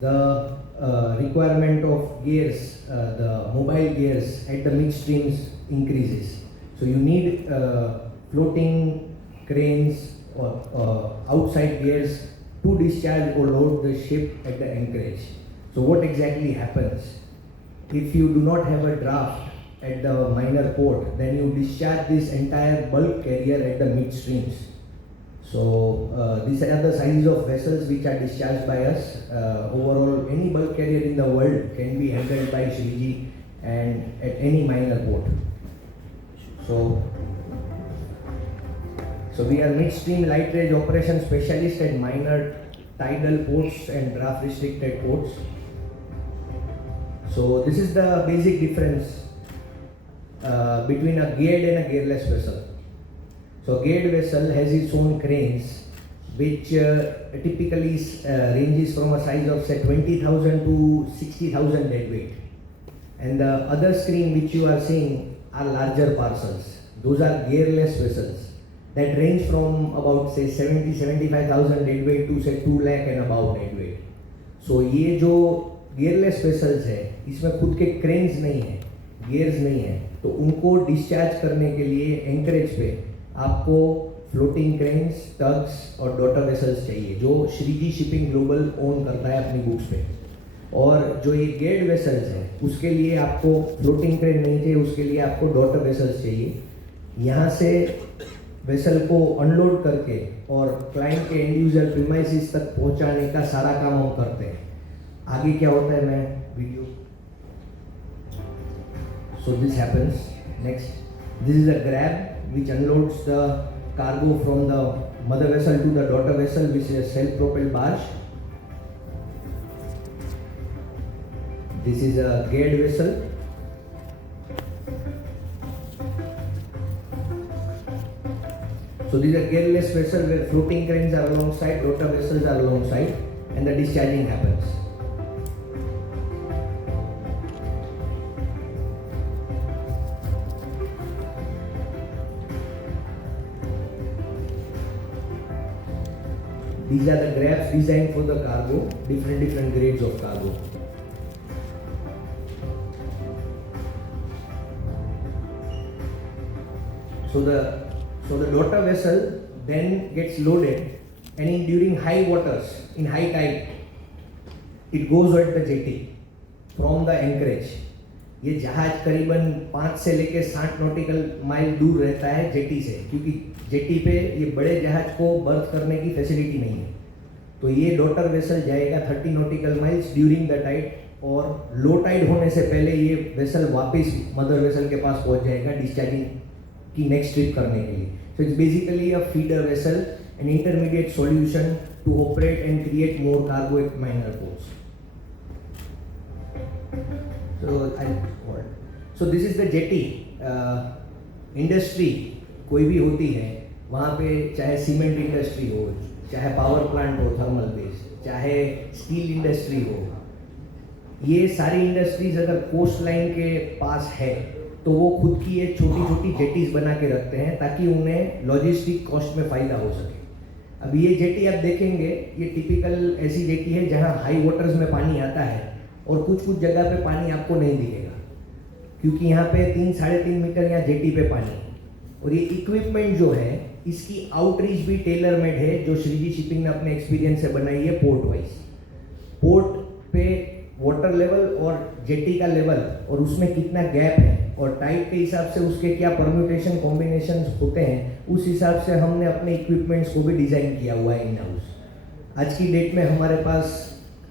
the requirement of gears, the mobile gears at the midstreams increases. So you need floating cranes or outside gears to discharge or load the ship at the anchorage. So what exactly happens? If you do not have a draft at the minor port, then you discharge this entire bulk carrier at the midstreams. So these are the sizes of vessels which are discharged by us. Overall, any bulk carrier in the world can be handled by Shriji and at any minor port. So we are midstream light range operation specialist at minor tidal ports and draft restricted ports. So this is the basic difference between a geared and a gearless vessel. So a geared vessel has its own cranes, which typically ranges from a size of say 20,000 to 60,000 deadweight. And the other screen which you are seeing are larger parcels. Those are gearless vessels that range from about say 75,000 deadweight to say 2 lakh and above deadweight. So ये जो gearless vessels है, इसमें खुद के cranes नहीं है, gears नहीं है, तो उनको discharge करने के लिए anchorage पे आपको फ्लोटिंग क्रेन्स, टग्स और डॉटर वेसल्स चाहिए जो श्रीजी शिपिंग ग्लोबल ओन करता है अपनी बुक्स पे। और जो ये गेड वेसल्स हैं उसके लिए आपको फ्लोटिंग क्रेन नहीं चाहिए, उसके लिए आपको डॉटर वेसल्स चाहिए। यहाँ से वेसल को अनलोड करके और क्लाइंट के एंड यूजर प्रीमाइसिस तक पहुँचाने का सारा काम हम करते हैं। आगे क्या होता है मैं video. So this happens next, this is a grab which unloads the cargo from the mother vessel to the daughter vessel, which is a self-propelled barge. This is a geared vessel. So these are gearless vessel where floating cranes are alongside, daughter vessels are alongside, and the discharging happens. These are the grabs designed for the cargo, different grades of cargo. So the daughter vessel then gets loaded, and during high waters, in high tide, it goes at the jetty from the anchorage. ये जहाज करीबन 5 से लेकर 60 nautical mile दूर रहता है jetty से, क्योंकि जेटी पे ये बड़े जहाज को बर्थ करने की फैसिलिटी नहीं है। तो ये डॉटर वेसल जाएगा 30 nautical miles during the tide, और लो टाइड होने से पहले ये वेसल वापस मदर वेसल के पास पहुंच जाएगा डिस्चार्जिंग की नेक्स्ट ट्रिप करने के लिए। So it's basically a feeder vessel, an intermediate solution to operate and create more cargo at minor ports. So this is the jetty. Industry कोई भी होती है वहाँ पे, चाहे सीमेंट इंडस्ट्री हो, चाहे पावर प्लांट हो थर्मल बेस्ड, चाहे स्टील इंडस्ट्री हो, ये सारी इंडस्ट्रीज अगर कोस्ट लाइन के पास है तो वो खुद की एक छोटी छोटी जेटीज बना के रखते हैं ताकि उन्हें लॉजिस्टिक कॉस्ट में फ़ायदा हो सके। अब ये जेटी आप देखेंगे, ये टिपिकल ऐसी जेटी है जहाँ हाई वाटर्स में पानी आता है और कुछ कुछ जगह पे पानी आपको नहीं दिखेगा, क्योंकि यहाँ पे 3-3.5 मीटर यहाँ जेटी पे पानी है। और ये इक्विपमेंट जो है इसकी आउटरीच भी टेलर मेड है, जो श्रीजी शिपिंग ने अपने एक्सपीरियंस से बनाई है पोर्ट वाइज। पोर्ट पे वाटर लेवल और जेटी का लेवल और उसमें कितना गैप है और टाइड के हिसाब से उसके क्या परम्यूटेशन कॉम्बिनेशन होते हैं, उस हिसाब से हमने अपने इक्विपमेंट्स को भी डिज़ाइन किया हुआ है इन हाउस। आज की डेट में हमारे पास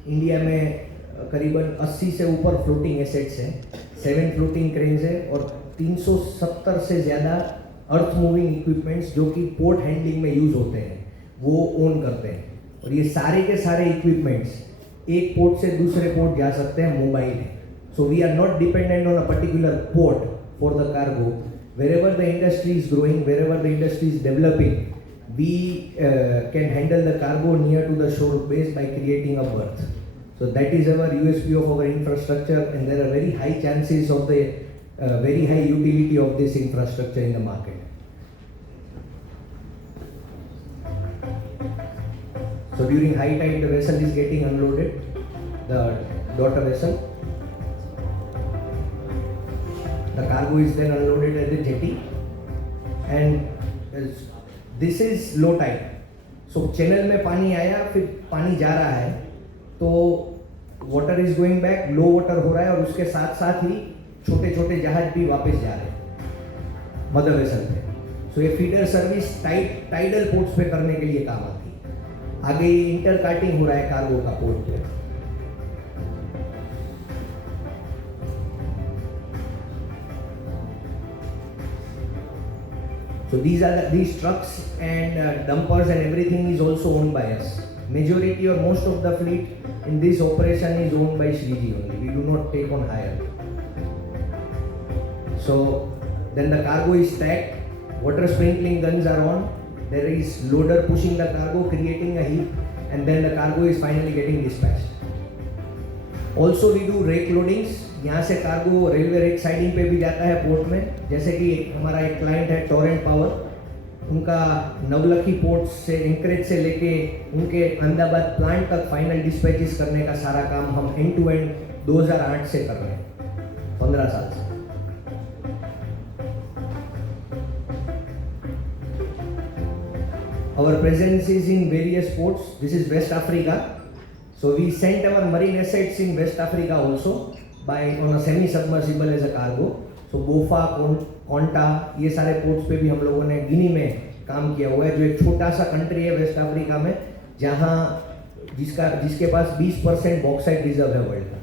इंडिया में करीबन 80 से ऊपर फ्लोटिंग एसेट्स हैं, 7 फ्लोटिंग क्रेन्स है और 370 से ज़्यादा अर्थ मूविंग इक्विपमेंट्स जो कि पोर्ट हैंडलिंग में यूज़ होते हैं वो ओन करते हैं। और ये सारे के सारे इक्विपमेंट्स एक पोर्ट से दूसरे पोर्ट जा सकते हैं, मोबाइल है। So we are not dependent on a particular port for the cargo. Wherever the industry is growing, wherever the industry is developing, we can handle the cargo near to the shore base by creating a berth. So that is our USP of our infrastructure, and there are very high chances of the very high utility of this infrastructure in the market. So during high tide, the vessel is getting unloaded. the daughter vessel. The cargo is then unloaded at the jetty, and this is low tide. So channel में पानी आया, फिर पानी जा रहा है, तो water is going back, low water हो रहा है, और उसके साथ साथ ही छोटे छोटे जहाज भी वापस जा रहे हैं मदर वेसल पे. सो ये फीडर सर्विस टाइडल पोर्ट्स पे करने के लिए काम आती है. आगे ये इंटर कार्टिंग हो रहा है कार्गो का पोर्ट पे. So these trucks and dumpers and everything is also owned by us. Majority or most of the fleet in this operation is owned by Shriji only. We do not take on hire. So then the cargo is stacked, water sprinkling guns are on, there is loader pushing the cargo, creating a heap, and then the cargo is finally getting dispatched. Also we do rake loadings. यहाँ से cargo railway rake siding पे भी जाता है port में. जैसे कि हमारा एक क्लाइंट है टोरेंट पावर, उनका नवलखी पोर्ट से एंकरेज से लेके उनके अहमदाबाद प्लांट तक फाइनल डिस्पैचेस करने का सारा काम हम एंड टू एंड 2008 से कर रहे हैं, 15 साल से. Our presence is in various ports. This is West Africa. So we sent our marine assets in West Africa also on a semi-submersible as a cargo. So बोफा, Konta, ये सारे पोर्ट्स पे भी हम लोगों ने गिनी में काम किया हुआ है, जो एक छोटा सा कंट्री है वेस्ट अफ्रीका में, जहाँ जिसके पास 20% बॉक्साइट रिजर्व है वर्ल्ड का.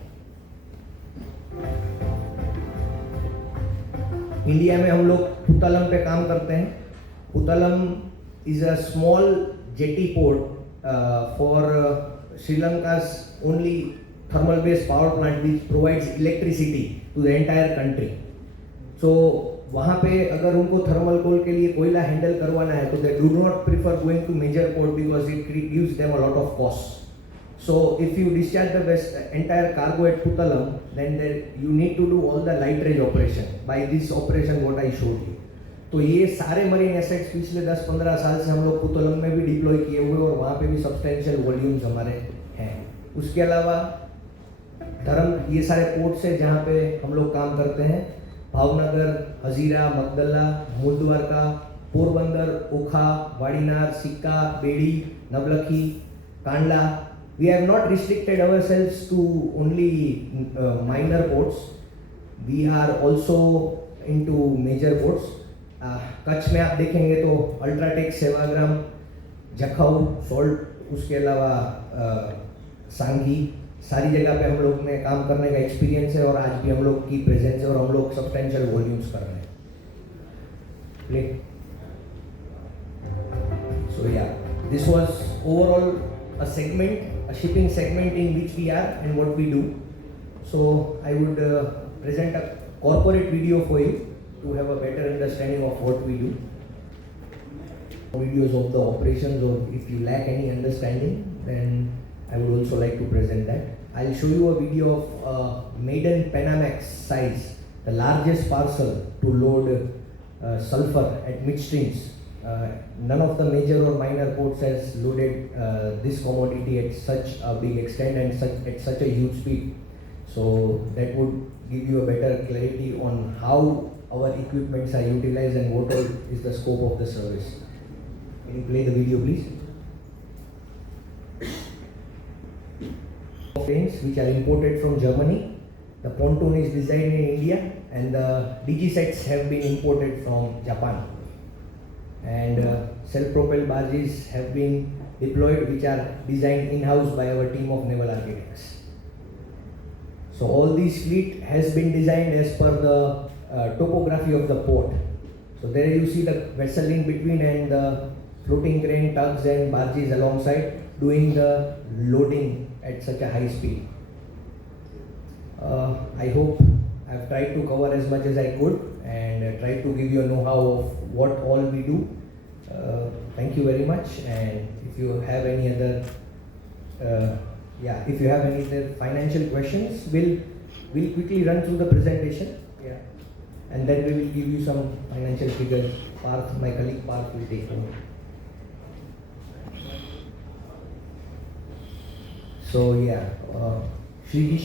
इंडिया में हम लोग पुतलम पे काम करते हैं. पुतलम is a small jetty port for Sri Lanka's only thermal based power plant which provides electricity to the entire country. So वहाँ पे अगर उनको थर्मल कोल के लिए कोयला हैंडल करवाना है तो they do not prefer going to major port because it gives them a lot of costs. So if you discharge the entire cargo at Puttalam, then you need to do all the light range operation by this operation what I showed you. तो ये सारे marine assets पिछले 10-15 साल से हम लोग पुतलम में भी डिप्लॉय किए हुए और वहाँ पे भी सब्सटेंशियल वॉल्यूम्स हमारे हैं. उसके अलावा ये सारे पोर्ट्स है जहाँ पे हम लोग काम करते हैं. भावनगर, हजीरा, मगदला, मूलद्वारका, पोरबंदर, ओखा, वाड़ीनार, सिक्का, बेड़ी, नवलखी, Kandla. We have not restricted ourselves to only minor ports. We are also into major ports. Kutch में आप देखेंगे तो अल्ट्राटेक, सेवाग्राम, जखौ, सॉल्ट, उसके अलावा सांगी, सारी जगह पे हम लोग ने काम करने का एक्सपीरियंस है और आज भी हम लोग की प्रेजेंस है और हम लोग सब्सटेंशियल वॉल्यूम्स कर रहे हैं. सो या this was overall a segment, a shipping segment in which we are and what we do. So I would present a corporate video for you to have a better understanding of what we do. Videos of the operations, or if you lack any understanding, then I would also like to present that. I'll show you a video of Maiden Panamax size, the largest parcel to load sulfur at midstreams. None of the major or minor ports has loaded this commodity at such a big extent and at such a huge speed. So that would give you a better clarity on how our equipments are utilized and what all is the scope of the service. Can you play the video please? Planes which are imported from Germany. The pontoon is designed in India and the DG sets have been imported from Japan. And self-propelled barges have been deployed which are designed in-house by our team of naval architects. So all these fleet has been designed as per the topography of the port. So there you see the vessel in between and the floating crane, tugs and barges alongside doing the loading at such a high speed. I hope I've tried to cover as much as I could and tried to give you a know-how of what all we do. Thank you very much, and if you have any other if you have any other financial questions, we'll quickly run through the presentation, and then we will give you some financial figures. Parth, my colleague Parth will take over. So Shri